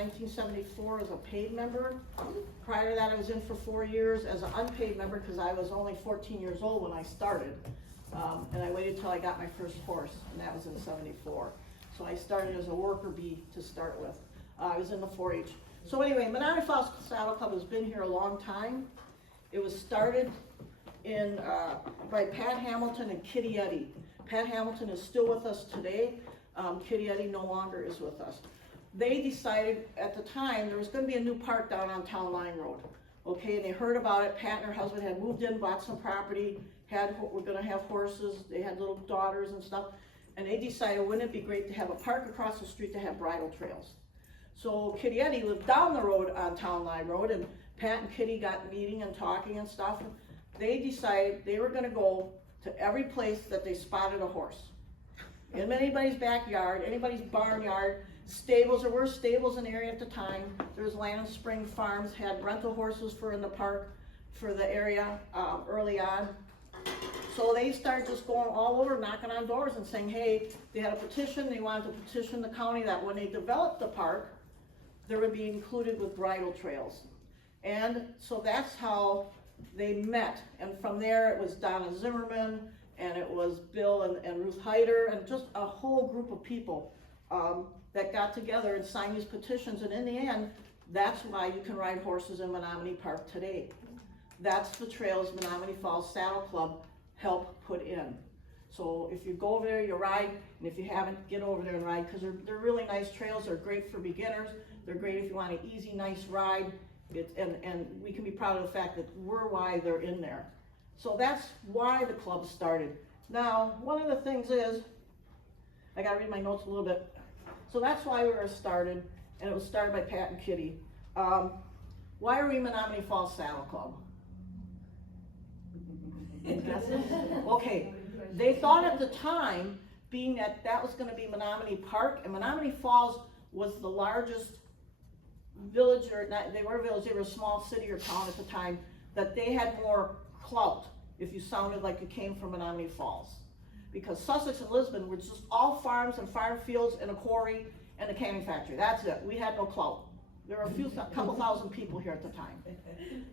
1974 as a paid member. Prior to that, I was in for 4 years as an unpaid member because I was only 14 years old when I started. And I waited till I got my first horse, and that was in 74. So I started as a worker bee to start with. I was in the 4-H. So anyway, Menomonee Falls Saddle Club has been here a long time. It was started by Pat Hamilton and Kitty Eddy. Pat Hamilton is still with us today. Kitty Eddy no longer is with us. They decided at the time there was going to be a new park down on Town Line Road. Okay, and they heard about it. Pat and her husband had moved in, bought some property, were going to have horses. They had little daughters and stuff. And they decided, wouldn't it be great to have a park across the street to have bridle trails? So Kitty Eddy lived down the road on Town Line Road, and Pat and Kitty got meeting and talking and stuff. They decided they were going to go to every place that they spotted a horse. In anybody's backyard, anybody's barnyard, stables. There were stables in the area at the time. There was Land and Spring Farms, had rental horses for in the park for the area early on. So they started just going all over, knocking on doors and saying, hey, they had a petition. They wanted to petition the county that when they developed the park, there would be included with bridle trails. And so that's how they met. And from there, it was Donna Zimmerman, and it was Bill and Ruth Hyder, and just a whole group of people that got together and signed these petitions. And in the end, that's why you can ride horses in Menomonee Park today. That's the trails Menomonee Falls Saddle Club helped put in. So if you go over there, you ride, and if you haven't, get over there and ride, because they're really nice trails. They're great for beginners. They're great if you want an easy, nice ride. And we can be proud of the fact that we're why they're in there. So that's why the club started. Now, one of the things is, I gotta read my notes a little bit. So that's why we were started, and it was started by Pat and Kitty. Why are we Menomonee Falls Saddle Club? Okay, they thought at the time, being that that was gonna be Menomonee Park, and Menomonee Falls was the largest village, or not, they were a village, they were a small city or town at the time, that they had more clout if you sounded like you came from Menomonee Falls. Because Sussex and Lisbon were just all farms and farm fields and a quarry and a canning factory. That's it. We had no clout. There were a couple thousand people here at the time.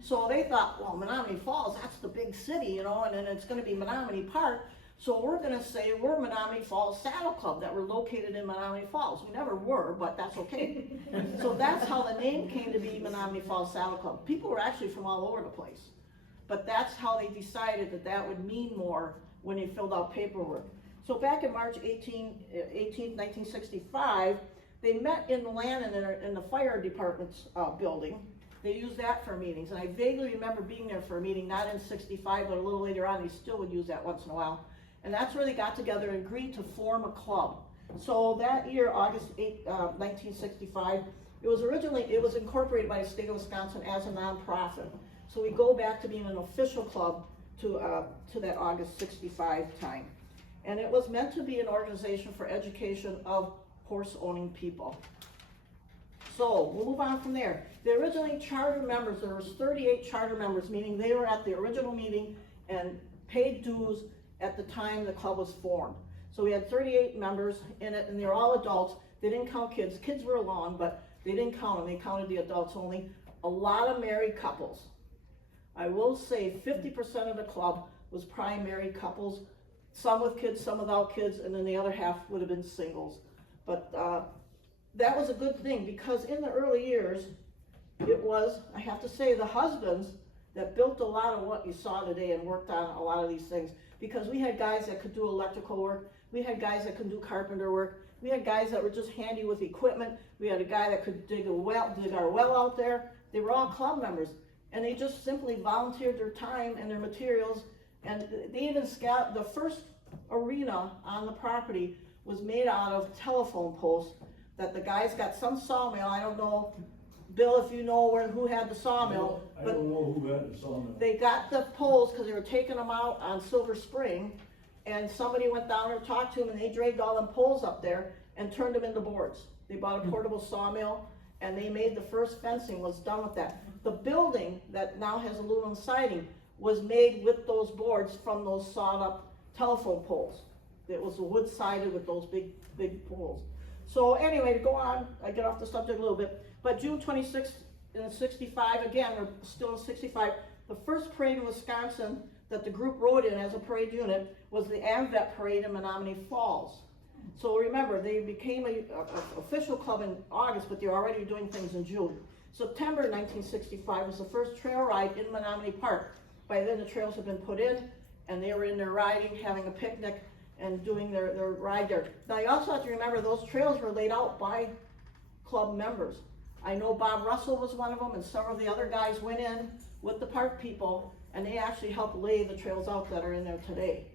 So they thought, well, Menomonee Falls, that's the big city, you know, and then it's going to be Menomonee Park. So we're going to say we're Menomonee Falls Saddle Club, that we're located in Menomonee Falls. We never were, but that's okay. So that's how the name came to be Menomonee Falls Saddle Club. People were actually from all over the place. But that's how they decided that that would mean more when they filled out paperwork. So back in March 18, 1965, they met in Lannon in the fire department's building. They used that for meetings, and I vaguely remember being there for a meeting, not in 65, but a little later on. They still would use that once in a while. And that's where they got together and agreed to form a club. So that year, August 8, 1965, it was incorporated by the state of Wisconsin as a nonprofit. So we go back to being an official club to that August 65 time. And it was meant to be an organization for education of horse-owning people. So we'll move on from there. The originally charter members, there was 38 charter members, meaning they were at the original meeting and paid dues at the time the club was formed. So we had 38 members in it, and they were all adults. They didn't count kids. Kids were along, but they didn't count them. They counted the adults only. A lot of married couples. I will say 50% of the club was probably married couples, some with kids, some without kids, and then the other half would have been singles. But that was a good thing, because in the early years, it was, I have to say, the husbands that built a lot of what you saw today and worked on a lot of these things. Because we had guys that could do electrical work, we had guys that could do carpenter work, we had guys that were just handy with equipment, we had a guy that could dig our well out there. They were all club members, and they just simply volunteered their time and their materials. And they even the first arena on the property was made out of telephone posts that the guys got some sawmill. I don't know, Bill, if you know who had the sawmill. I don't know who had the sawmill. They got the poles because they were taking them out on Silver Spring, and somebody went down there and talked to them, and they dragged all them poles up there and turned them into boards. They bought a portable sawmill, and they made the first fencing was done with that. The building that now has aluminum siding was made with those boards from those sawed up telephone poles. It was wood sided with those big poles. So anyway, to go on, I get off the subject a little bit, but June 26th in 65, again, we're still in 65, the first parade in Wisconsin that the group rode in as a parade unit was the AMVET parade in Menomonee Falls. So remember, they became a official club in August, but they're already doing things in June. September 1965 was the first trail ride in Menomonee Park. By then the trails had been put in, and they were in there riding, having a picnic, and doing their ride there. Now you also have to remember those trails were laid out by club members. I know Bob Russell was one of them, and several of the other guys went in with the park people, and they actually helped lay the trails out that are in there today.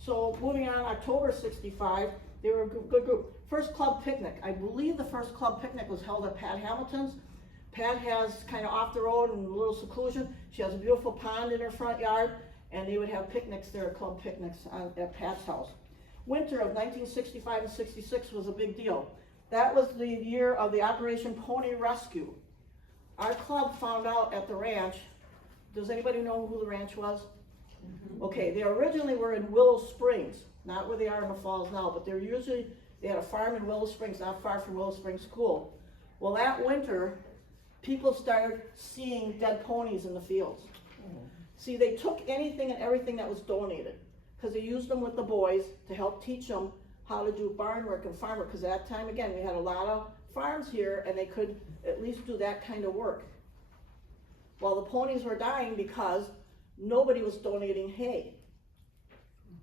So moving on, October 65, they were a good group. First club picnic. I believe the first club picnic was held at Pat Hamilton's. Pat has kind of off the road and a little seclusion. She has a beautiful pond in her front yard, and they would have picnics there, club picnics at Pat's house. Winter of 1965 and 66 was a big deal. That was the year of the Operation Pony Rescue. Our club found out at the ranch. Does anybody know who the ranch was? Okay, they originally were in Willow Springs, not where they are in the falls now, but they had a farm in Willow Springs, not far from Willow Springs School. Well, that winter, people started seeing dead ponies in the fields. See, they took anything and everything that was donated, because they used them with the boys to help teach them how to do barn work and farm work, because at that time, again, we had a lot of farms here, and they could at least do that kind of work. Well, the ponies were dying because nobody was donating hay.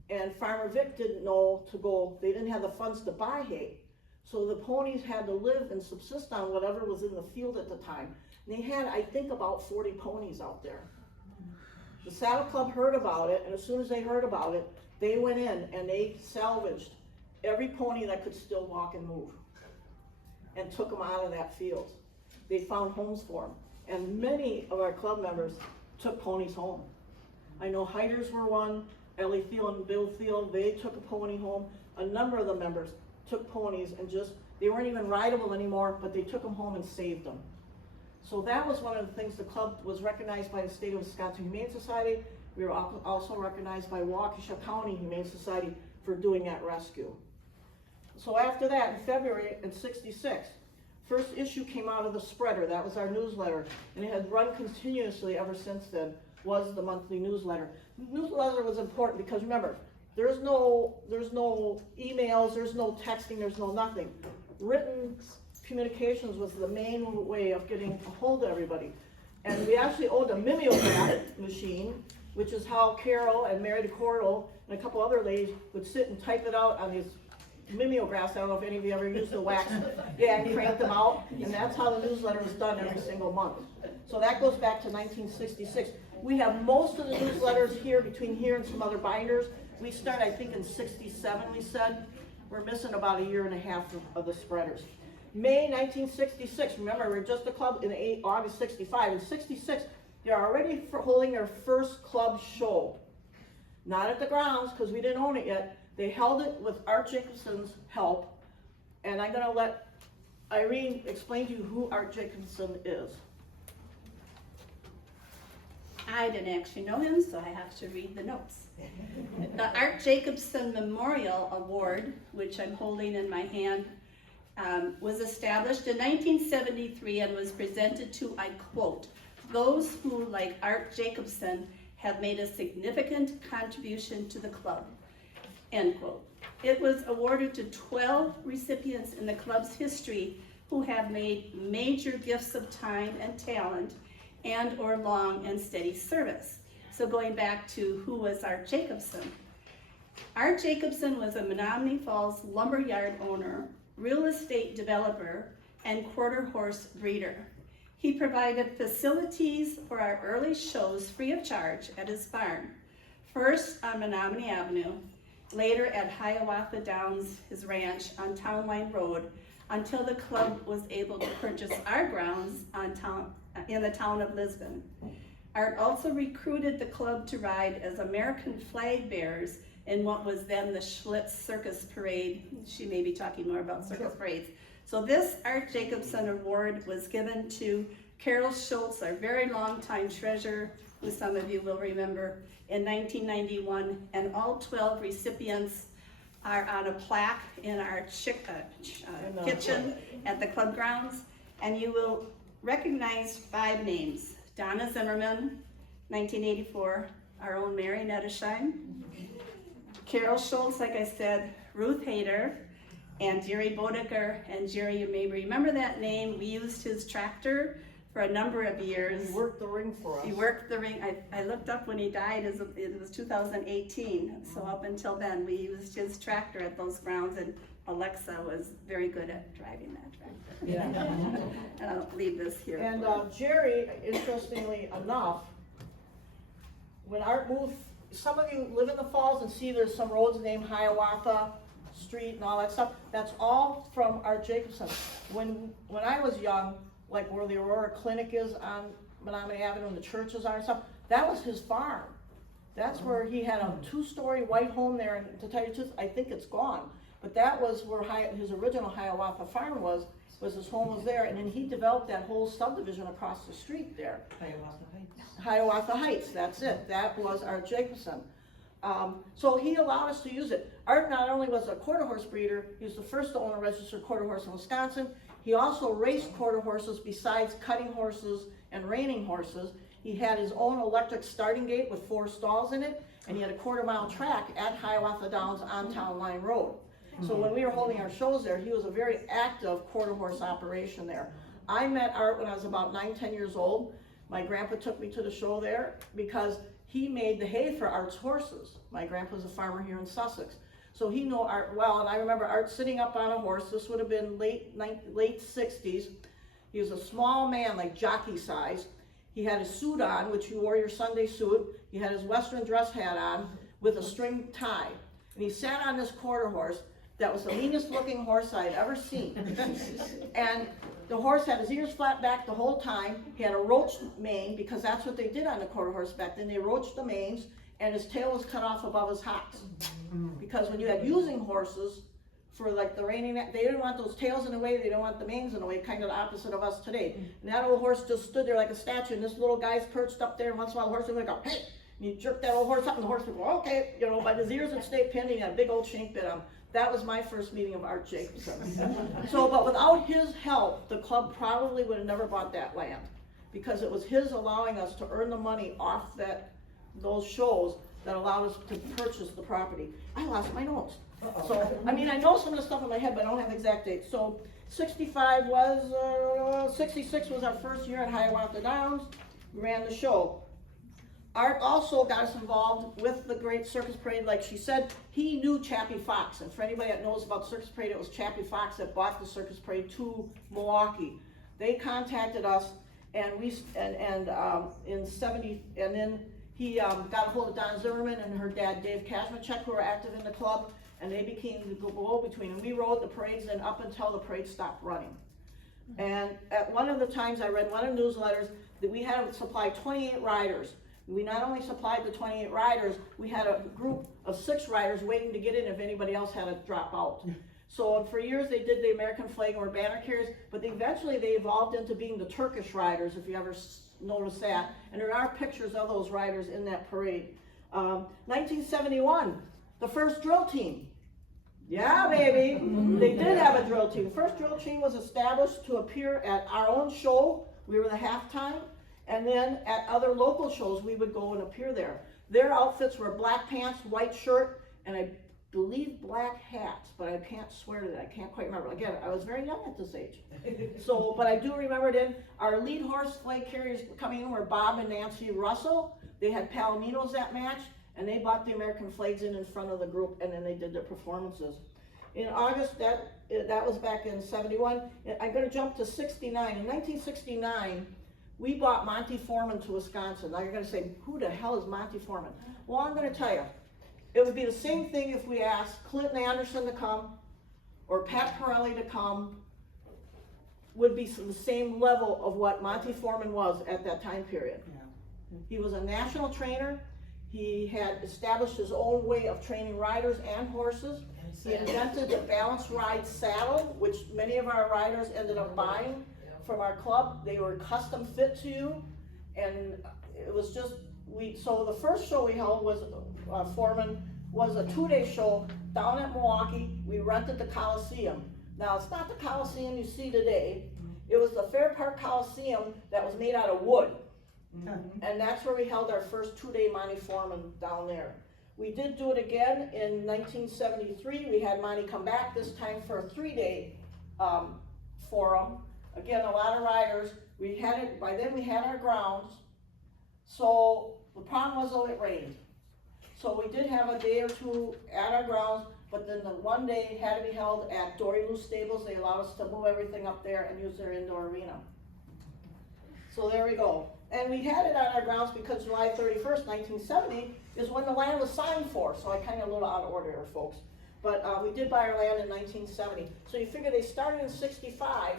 And Farmer Vic didn't know to go, they didn't have the funds to buy hay. So the ponies had to live and subsist on whatever was in the field at the time. And they had, I think, about 40 ponies out there. The Saddle Club heard about it, and as soon as they heard about it, they went in and they salvaged every pony that could still walk and move and took them out of that field. They found homes for them. And many of our club members took ponies home. I know Hiders were one, Ellie Thiel and Bill Thiel, they took a pony home. A number of the members took ponies and they weren't even rideable anymore, but they took them home and saved them. So that was one of the things. The club was recognized by the State of Wisconsin Humane Society. We were also recognized by Waukesha County Humane Society for doing that rescue. So after that, in February in 66, first issue came out of the Spreader. That was our newsletter, and it had run continuously ever since then, was the monthly newsletter. The newsletter was important because remember, there's no emails, there's no texting, there's no nothing. Written communications was the main way of getting a hold of everybody. And we actually owned a mimeograph machine, which is how Carol and Mary DeCordal and a couple other ladies would sit and type it out on these mimeographs. I don't know if any of you ever used the wax, and crank them out, and that's how the newsletter was done every single month. So that goes back to 1966. We have most of the newsletters here, between here and some other binders. We started, I think, in 67, we said. We're missing about a year and a half of the spreaders. May 1966, remember, we're just a club in August 65. In 66, they're already holding their first club show. Not at the grounds, because we didn't own it yet. They held it with Art Jacobson's help, and I'm going to let Irene explain to you who Art Jacobson is. I didn't actually know him, so I have to read the notes. The Art Jacobson Memorial Award, which I'm holding in my hand, was established in 1973 and was presented to, I quote, those who, like Art Jacobson, have made a significant contribution to the club, end quote. It was awarded to 12 recipients in the club's history who have made major gifts of time and talent and or long and steady service. So going back to who was Art Jacobson. Art Jacobson was a Menomonee Falls lumberyard owner, real estate developer, and quarter horse breeder. He provided facilities for our early shows free of charge at his farm, first on Menomonee Avenue, later at Hiawatha Downs, his ranch on Town Line Road, until the club was able to purchase our grounds in the town of Lisbon. Art also recruited the club to ride as American flag bearers in what was then the Schlitz Circus Parade. She may be talking more about circus parades. So this Art Jacobson Award was given to Carol Schultz, our very long-time treasurer, who some of you will remember, in 1991, and all 12 recipients are on a plaque in our kitchen at the club grounds, and you will recognize 5 names. Donna Zimmerman, 1984, our own Mary Nettesheim, Carol Schultz, like I said, Ruth Hayter, and Jerry Bodecker. And Jerry, you may remember that name. We used his tractor for a number of years. He worked the ring for us. He worked the ring. I looked up when he died, it was 2018. So up until then, we used his tractor at those grounds, and Alexa was very good at driving that tractor. Yeah. And I'll leave this here. And Jerry, interestingly enough, when Art moved, some of you live in the Falls and see there's some roads named Hiawatha Street and all that stuff. That's all from Art Jacobson. When I was young, like where the Aurora Clinic is on Menomonee Avenue and the churches are and stuff, that was his farm. That's where he had a 2-story white home there, and to tell you the truth, I think it's gone. But that was where his original Hiawatha farm was his home was there, and then he developed that whole subdivision across the street there. Hiawatha Heights. Hiawatha Heights, that's it. That was Art Jacobson. So he allowed us to use it. Art not only was a quarter horse breeder, he was the first to own a registered quarter horse in Wisconsin. He also raced quarter horses besides cutting horses and reining horses. He had his own electric starting gate with 4 stalls in it, and he had a quarter-mile track at Hiawatha Downs on Town Line Road. So when we were holding our shows there, he was a very active quarter horse operation there. I met Art when I was about 9, 10 years old. My grandpa took me to the show there because he made the hay for Art's horses. My grandpa's a farmer here in Sussex. So he knew Art well, and I remember Art sitting up on a horse. This would have been late 60s. He was a small man, like jockey size. He had his suit on, which you wore your Sunday suit. He had his Western dress hat on with a string tie. And he sat on this quarter horse that was the meanest looking horse I had ever seen. And the horse had his ears flat back the whole time. He had a roached mane, because that's what they did on the quarter horse back then. They roached the manes, and his tail was cut off above his hocks. Because when you had using horses for like the reining, they didn't want those tails in the way, they don't want the manes in the way, kind of the opposite of us today. And that old horse just stood there like a statue, and this little guy's perched up there, and once in a while the horse would go, hey! And you jerk that old horse up, and the horse would go, okay, you know, but his ears would stay pinned, and he had a big old shank bit on him. That was my first meeting of Art Jacobson. So, but without his help, the club probably would have never bought that land, because it was his allowing us to earn the money off those shows that allowed us to purchase the property. I lost my notes. So, I mean, I know some of the stuff in my head, but I don't have the exact dates. So, 66 was our first year at Hiawatha Downs. We ran the show. Art also got us involved with the Great Circus Parade. Like she said, he knew Chappie Fox, and for anybody that knows about Circus Parade, it was Chappie Fox that bought the Circus Parade to Milwaukee. They contacted us, and in 70, and then he got a hold of Don Zimmerman and her dad Dave Kazmachek, who were active in the club, and they became the go-between. And we rode the parades then up until the parade stopped running. And at one of the times I read one of the newsletters that we had to supply 28 riders. We not only supplied the 28 riders, we had a group of 6 riders waiting to get in if anybody else had to drop out. So for years they did the American flag and were banner carriers, but eventually they evolved into being the Turkish riders, if you ever notice that. And there are pictures of those riders in that parade. 1971, the first drill team. Yeah, baby. They did have a drill team. The first drill team was established to appear at our own show. We were the halftime. And then at other local shows, we would go and appear there. Their outfits were black pants, white shirt, and I believe black hats, but I can't swear to that. I can't quite remember. Again, I was very young at this age. So, but I do remember then our lead horse flag carriers coming in were Bob and Nancy Russell. They had Palominos that match, and they bought the American flags in front of the group, and then they did their performances. In August, that was back in 71. I'm going to jump to 69. In 1969, we bought Monty Foreman to Wisconsin. Now you're going to say, who the hell is Monty Foreman? Well, I'm going to tell you. It would be the same thing if we asked Clinton Anderson to come or Pat Pirelli to come. Would be the same level of what Monty Foreman was at that time period. Yeah. He was a national trainer. He had established his own way of training riders and horses. He invented the balanced ride saddle, which many of our riders ended up buying from our club. They were custom fit to you, and it was just, so the first show we held was Foreman was a 2-day show down at Milwaukee. We rented the Coliseum. Now, it's not the Coliseum you see today. It was the Fair Park Coliseum that was made out of wood. And that's where we held our first 2-day Monte Foreman down there. We did do it again in 1973. We had Monte come back, this time for a 3-day forum. Again, a lot of riders. We had it, by then we had our grounds. So the problem was, though, it rained. So we did have a day or two at our grounds, but then the one day had to be held at Dory Lou Stables. They allowed us to move everything up there and use their indoor arena. So there we go. And we had it on our grounds because July 31st, 1970 is when the land was signed for. So I kind of a little out of order here, folks. But we did buy our land in 1970. So you figure they started in 65.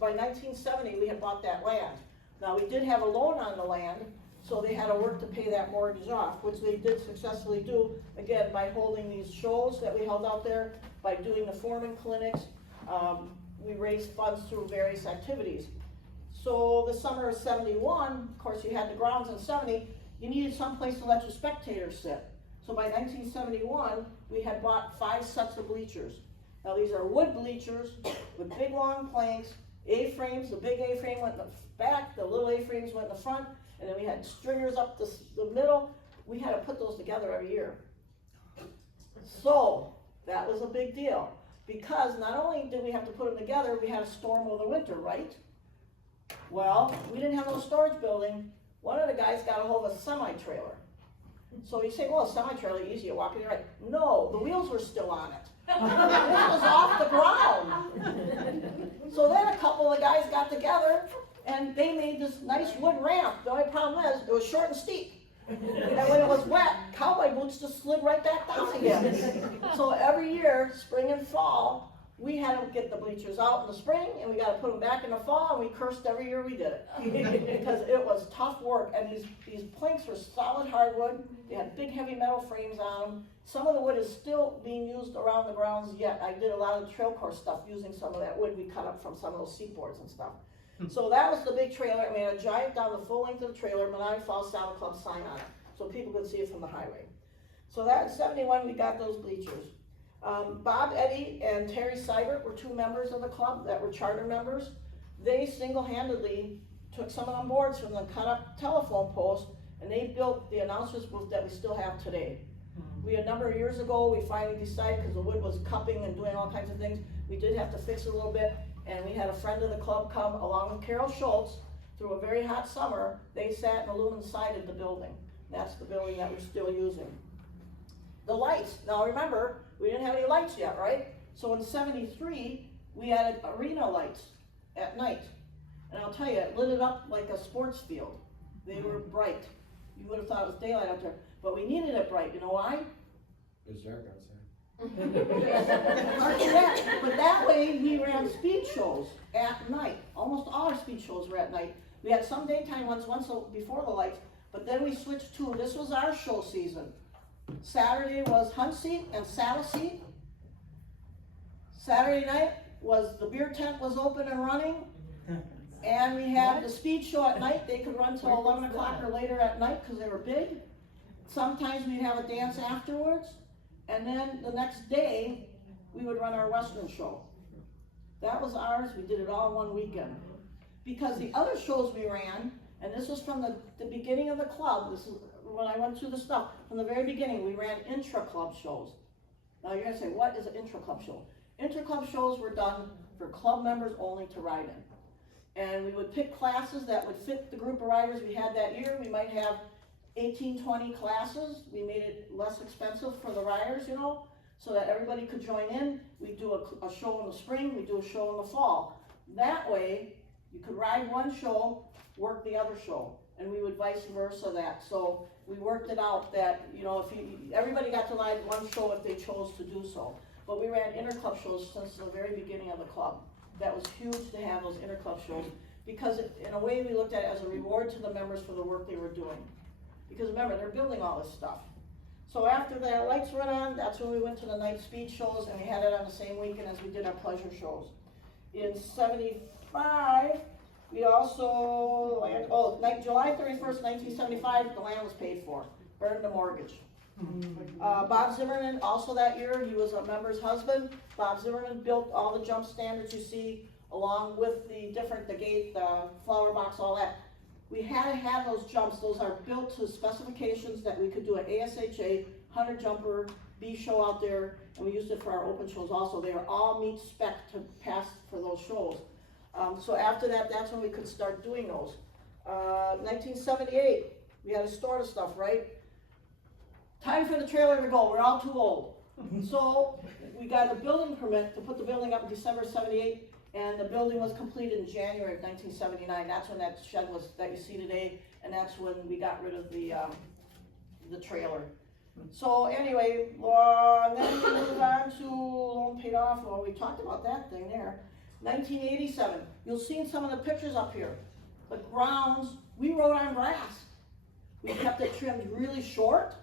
By 1970, we had bought that land. Now, we did have a loan on the land, so they had to work to pay that mortgage off, which they did successfully do, again, by holding these shows that we held out there, by doing the foreman clinics. We raised funds through various activities. So the summer of 71, of course, you had the grounds in 70, you needed some place to let your spectators sit. So by 1971, we had bought 5 sets of bleachers. Now, these are wood bleachers with big long planks, A-frames. The big A-frame went in the back, the little A-frames went in the front, and then we had stringers up the middle. We had to put those together every year. So that was a big deal, because not only did we have to put them together, we had to store them over the winter, right? Well, we didn't have no storage building. One of the guys got a hold of a semi-trailer. So you say, well, a semi-trailer, easy, you walk in, right? No, the wheels were still on it. This was off the ground. So then a couple of guys got together and they made this nice wood ramp. The only problem is, it was short and steep. And when it was wet, cowboy boots just slid right back down again. So every year, spring and fall, we had to get the bleachers out in the spring and we got to put them back in the fall, and we cursed every year we did it. Because it was tough work, and these planks were solid hardwood. They had big heavy metal frames on them. Some of the wood is still being used around the grounds yet. I did a lot of the trail course stuff using some of that wood we cut up from some of those seatboards and stuff. So that was the big trailer, and we had a giant down the full length of the trailer, Menomonee Falls Saddle Club sign on it, so people could see it from the highway. So that in 71, we got those bleachers. Bob Eddy and Terry Seibert were 2 members of the club that were charter members. They single-handedly took some of them boards from the cut-up telephone post, and they built the announcers booth that we still have today. We, a number of years ago, we finally decided, because the wood was cupping and doing all kinds of things, we did have to fix it a little bit, and we had a friend of the club come along with Carol Schultz through a very hot summer. They sat and aluminum-sided the building. That's the building that we're still using. The lights, now remember, we didn't have any lights yet, right? So in 73, we added arena lights at night. And I'll tell you, it lit it up like a sports field. They were bright. You would have thought it was daylight out there, but we needed it bright. You know why? It was dark outside. But that way we ran speed shows at night. Almost all our speed shows were at night. We had some daytime ones once before the lights, but then we switched to, this was our show season. Saturday was hunt seat and saddle seat. Saturday night was the beer tent was open and running. And we had the speed show at night. They could run till 11 o'clock or later at night because they were big. Sometimes we'd have a dance afterwards. And then the next day, we would run our Western show. That was ours. We did it all in one weekend. Because the other shows we ran, and this was from the beginning of the club, this is when I went through the stuff, from the very beginning, we ran intra-club shows. Now you're gonna say, what is an intra-club show? Intra-club shows were done for club members only to ride in. And we would pick classes that would fit the group of riders we had that year. We might have 18, 20 classes. We made it less expensive for the riders, you know, so that everybody could join in. We'd do a show in the spring, we'd do a show in the fall. That way, you could ride one show, work the other show, and we would vice versa that. So we worked it out that, you know, everybody got to ride one show if they chose to do so. But we ran inter-club shows since the very beginning of the club. That was huge to have those inter-club shows, because in a way we looked at it as a reward to the members for the work they were doing. Because remember, they're building all this stuff. So after the lights went on, that's when we went to the night speed shows, and we had it on the same weekend as we did our pleasure shows. In 75, we also, July 31st, 1975, the land was paid for. Burned the mortgage. Bob Zimmerman, also that year, he was a member's husband. Bob Zimmerman built all the jump standards you see, along with the gate, the flower box, all that. We had to have those jumps. Those are built to specifications that we could do an ASHA 100 jumper B show out there, and we used it for our open shows also. They are all meet spec to pass for those shows. So after that, that's when we could start doing those. 1978, we had to store the stuff, right? Time for the trailer to go. We're all too old. So we got a building permit to put the building up in December '78, and the building was completed in January of 1979. That's when that shed was that you see today, and that's when we got rid of the trailer. So anyway, then we move on to loan paid off. Well, we talked about that thing there. 1987. You'll see some of the pictures up here. The grounds, we rode on grass. We kept it trimmed really short,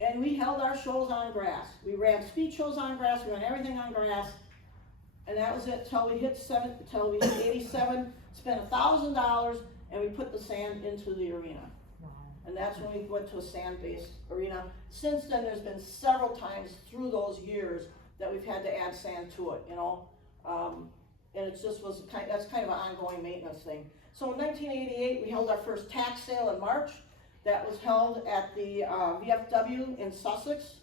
and we held our shows on grass. We ran speed shows on grass, we ran everything on grass, and that was it till we hit 87, spent $1,000, and we put the sand into the arena. And that's when we went to a sand-based arena. Since then, there's been several times through those years that we've had to add sand to it, you know. And it just was that's kind of an ongoing maintenance thing. So in 1988, we held our first tax sale in March. That was held at the VFW in Sussex,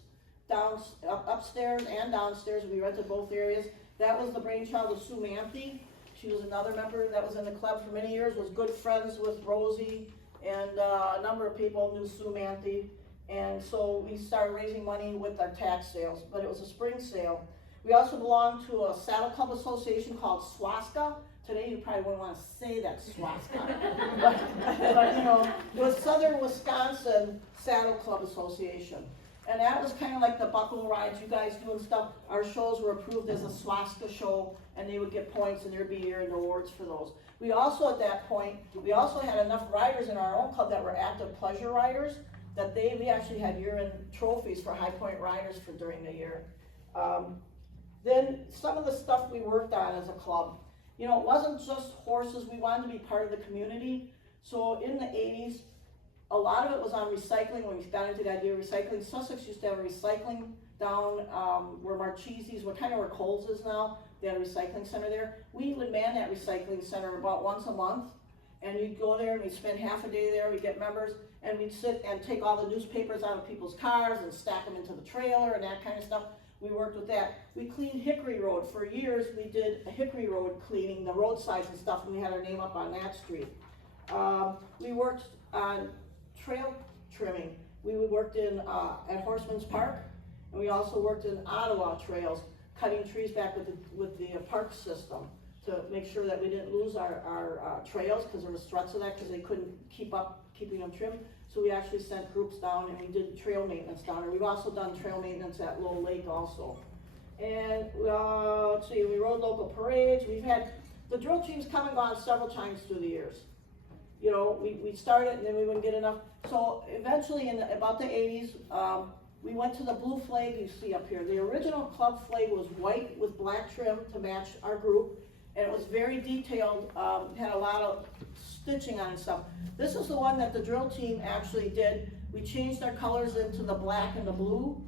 upstairs and downstairs. We rented both areas. That was the brainchild of Sue Manthe. She was another member that was in the club for many years, was good friends with Rosie, and a number of people knew Sue Manthe. And so we started raising money with our tax sales, but it was a spring sale. We also belonged to a saddle club association called SWASCA. Today you probably wouldn't want to say that SWASCA, but you know, it was Southern Wisconsin Saddle Club Association. And that was kind of like the buckle rides you guys do and stuff. Our shows were approved as a SWASCA show, and they would get points, and there'd be year-end awards for those. We also, at that point, we also had enough riders in our own club that were active pleasure riders, that we actually had year-end trophies for High Point riders for during the year. Then some of the stuff we worked on as a club, you know, it wasn't just horses. We wanted to be part of the community. So in the 80s, a lot of it was on recycling. When we got into the idea of recycling, Sussex used to have a recycling down where Marchese's, what kind of where Kohl's is now. They had a recycling center there. We would man that recycling center about once a month, and we'd go there and we'd spend half a day there. We'd get members, and we'd sit and take all the newspapers out of people's cars and stack them into the trailer and that kind of stuff. We worked with that. We cleaned Hickory Road. For years, we did a Hickory Road cleaning, the roadsides and stuff, and we had our name up on that street. We worked on trail trimming. We worked in at Horseman's Park, and we also worked in Ottawa trails, cutting trees back with the park system to make sure that we didn't lose our trails, because there was threats of that because they couldn't keeping them trimmed. So we actually sent groups down and we did trail maintenance down there. We've also done trail maintenance at Low Lake also. And let's see, we rode local parades. We've had the drill teams come and gone several times through the years. You know, we started and then we wouldn't get enough. So eventually in about the 80s, we went to the blue flag you see up here. The original club flag was white with black trim to match our group. And it was very detailed, had a lot of stitching on and stuff. This is the one that the drill team actually did. We changed our colors into the black and the blue,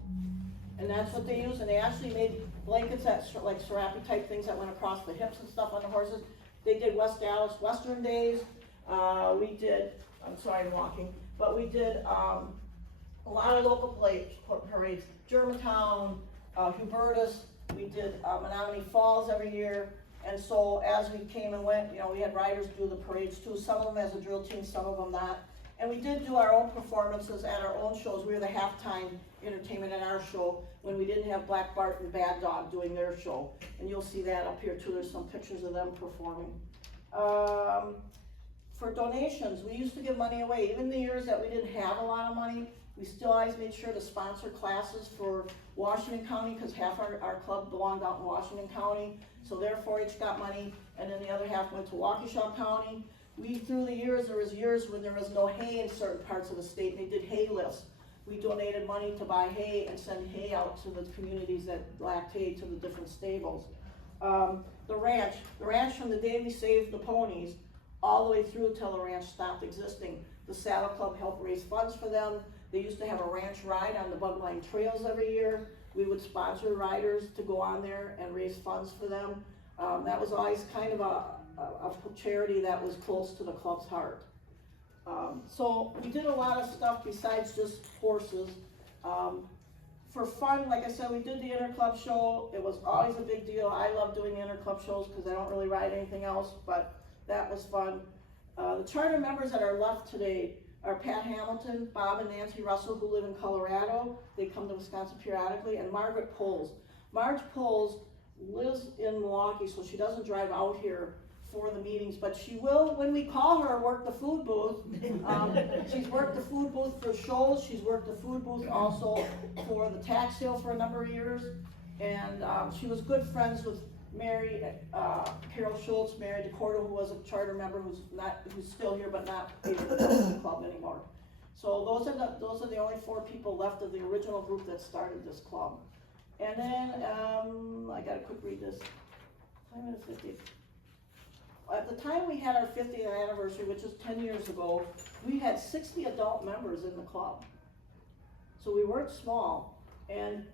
and that's what they used. And they actually made blankets that like serape type things that went across the hips and stuff on the horses. They did West Dallas Western Days. We did, I'm sorry I'm walking, but we did a lot of local parades. Germantown, Hubertus, we did Menomonee Falls every year. And so as we came and went, you know, we had riders do the parades too, some of them as a drill team, some of them not. And we did do our own performances at our own shows. We were the halftime entertainment at our show when we didn't have Black Bart and Bad Dog doing their show. And you'll see that up here too. There's some pictures of them performing. For donations, we used to give money away. Even the years that we didn't have a lot of money, we still always made sure to sponsor classes for Washington County, because half our club belonged out in Washington County. So their 4-H got money, and then the other half went to Waukesha County. Through the years, there was years when there was no hay in certain parts of the state. They did hay lists. We donated money to buy hay and send hay out to the communities that lacked hay to the different stables. The ranch from the day we saved the ponies all the way through till the ranch stopped existing. The Saddle Club helped raise funds for them. They used to have a ranch ride on the Bug Line Trails every year. We would sponsor riders to go on there and raise funds for them. That was always kind of a charity that was close to the club's heart. So we did a lot of stuff besides just horses. For fun, like I said, we did the interclub show. It was always a big deal. I love doing interclub shows because I don't really ride anything else, but that was fun. The charter members that are left today are Pat Hamilton, Bob and Nancy Russell, who live in Colorado. They come to Wisconsin periodically, and Margaret Poles. Marge Poles lives in Milwaukee, so she doesn't drive out here for the meetings, but she will, when we call her, work the food booth. She's worked the food booth for shows. She's worked the food booth also for the tax sale for a number of years. And she was good friends with Mary, Carol Schultz, Mary DeCordo, who was a charter member, who's still here but not here at the club anymore. So those are the only 4 people left of the original group that started this club. And then I gotta quick read this. Time at 50. At the time we had our 50th anniversary, which is 10 years ago, we had 60 adult members in the club. So we weren't small, and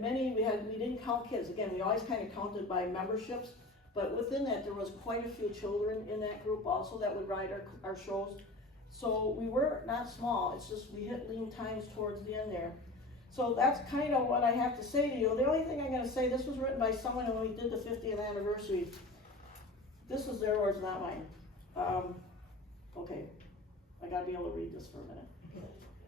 many, we didn't count kids. Again, we always kind of counted by memberships, but within that, there was quite a few children in that group also that would ride our shows. So we were not small, it's just we hit lean times towards the end there. So that's kind of what I have to say to you. The only thing I'm gonna say, this was written by someone when we did the 50th anniversary. This is their words, not mine. Okay, I gotta be able to read this for a minute.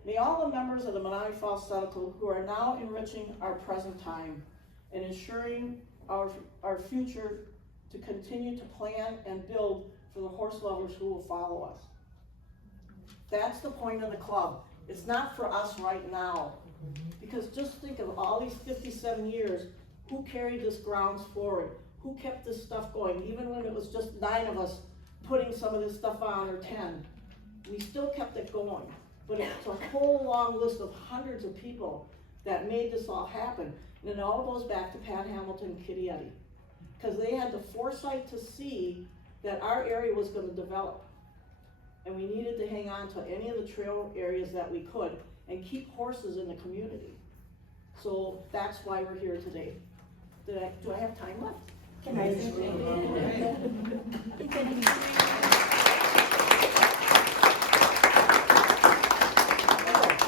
May all the members of the Menomonee Falls Ceticle who are now enriching our present time and ensuring our future to continue to plan and build for the horse lovers who will follow us. That's the point of the club. It's not for us right now. Because just think of all these 57 years, who carried this grounds forward? Who kept this stuff going? Even when it was just 9 of us putting some of this stuff on, or 10. We still kept it going. But it's a whole long list of hundreds of people that made this all happen. And it all goes back to Pat Hamilton and Kitty Eddy. Because they had the foresight to see that our area was going to develop. And we needed to hang on to any of the trail areas that we could and keep horses in the community. So that's why we're here today. Do I have time left? Can I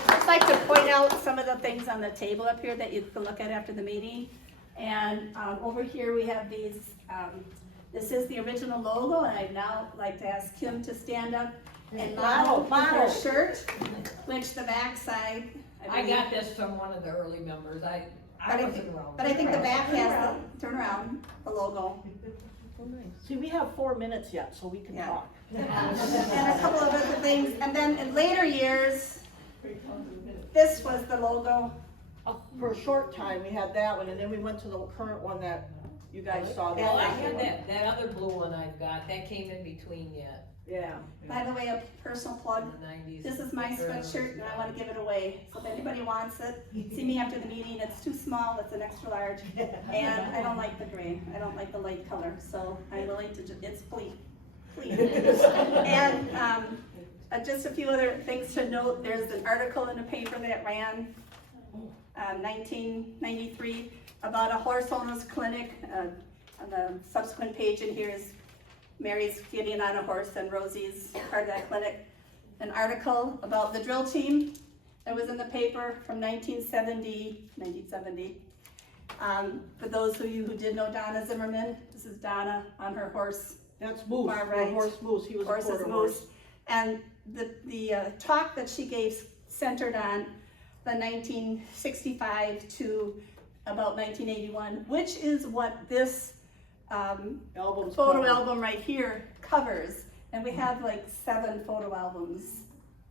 I'd like to point out some of the things on the table up here that you can look at after the meeting. And over here we have these, this is the original logo, and I'd now like to ask Kim to stand up and model her shirt, which the back side. I got this from one of the early members. I wasn't around. But I think the back has the, turn around, the logo. See, we have 4 minutes yet, so we can talk. And a couple of other things. And then in later years, this was the logo. For a short time, we had that one, and then we went to the current one that you guys saw. Well, I had that other blue one I've got. That came in between yet. Yeah. By the way, a personal plug. In the 90s. This is my sweatshirt, and I want to give it away. So if anybody wants it, see me after the meeting. It's too small. It's an extra large, and I don't like the gray. I don't like the light color. So I'm willing to. It's please. And just a few other things to note. There's an article in the paper that ran 1993 about a horse owners clinic. On the subsequent page in here is Mary's getting on a horse and Rosie's part of that clinic. An article about the drill team that was in the paper from 1970. For those of you who did know Donna Zimmerman, this is Donna on her horse. That's Moose, Far right. Horse Moose. He was a Horse is quarter Moose. horse. And the talk that she gave centered on the 1965 to about 1981, which is what this Albums photo cover. album right here covers. And we have like 7 photo albums,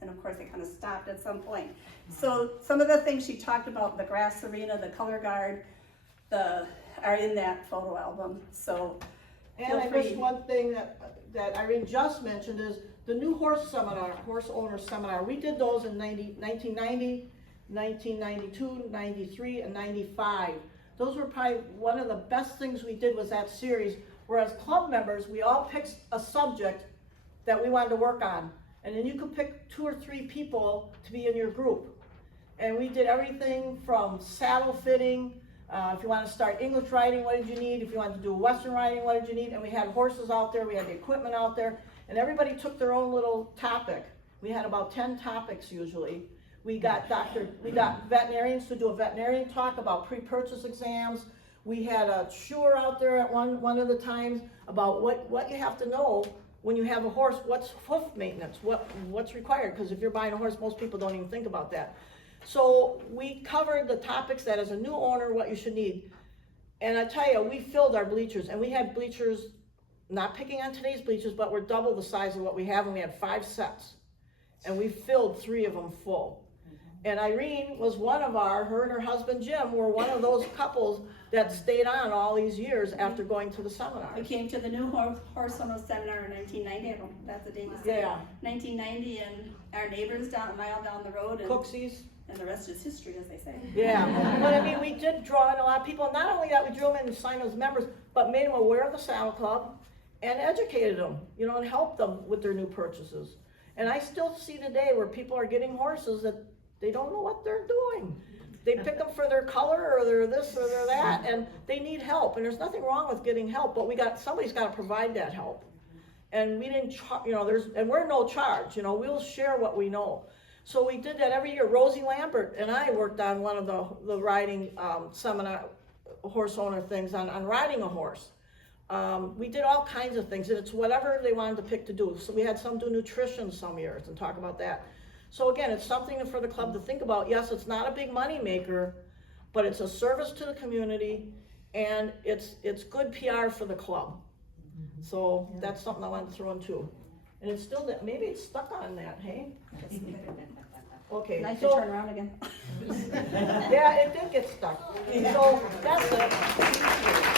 and of course it kind of stopped at some point. So some of the things she talked about, the grass arena, the color guard, are in that photo album. So And I missed one thing that Irene just mentioned is the new horse seminar, horse owner seminar. We did those in 1990, 1992, 93, and 95. Those were probably one of the best things we did was that series, where as club members, we all picked a subject that we wanted to work on. And then you could pick 2 or 3 people to be in your group. And we did everything from saddle fitting, if you want to start English riding, what did you need? If you wanted to do Western riding, what did you need? And we had horses out there, we had the equipment out there, and everybody took their own little topic. We had about 10 topics usually. We got veterinarians to do a veterinarian talk about pre-purchase exams. We had a shoer out there at one of the times about what you have to know when you have a horse, what's hoof maintenance, what's required, because if you're buying a horse, most people don't even think about that. So we covered the topics that as a new owner, what you should need. And I tell you, we filled our bleachers, and we had bleachers, not picking on today's bleachers, but we're double the size of what we have, and we had 5 sets. And we filled 3 of them full. And Irene was her and her husband Jim were one of those couples that stayed on all these years after going to the seminar. We came to the new horse owner seminar in 1990, that's the date you said. Yeah. 1990, and our neighbors a mile down the road. And Cooksies. And the rest is history, as they say. Yeah, but I mean, we did draw in a lot of people. Not only that, we drew them in and signed them as members, but made them aware of the Saddle Club and educated them, and helped them with their new purchases. And I still see today where people are getting horses that they don't know what they're doing. They pick them for their color or their this or their that, and they need help. And there's nothing wrong with getting help, but somebody's got to provide that help. And we didn't, and we're no charge. We'll share what we know. So we did that every year. Rosie Lambert and I worked on one of the riding seminar, horse owner things on riding a horse. We did all kinds of things, and it's whatever they wanted to pick to do. So we had some do nutrition some years and talk about that. So again, it's something for the club to think about. Yes, it's not a big money maker, but it's a service to the community, and it's good PR for the club. So that's something I wanted to throw in too. And it's still that, maybe it's stuck on that, hey? Okay, Nice so, to turn around again. yeah, it did get stuck. So that's it.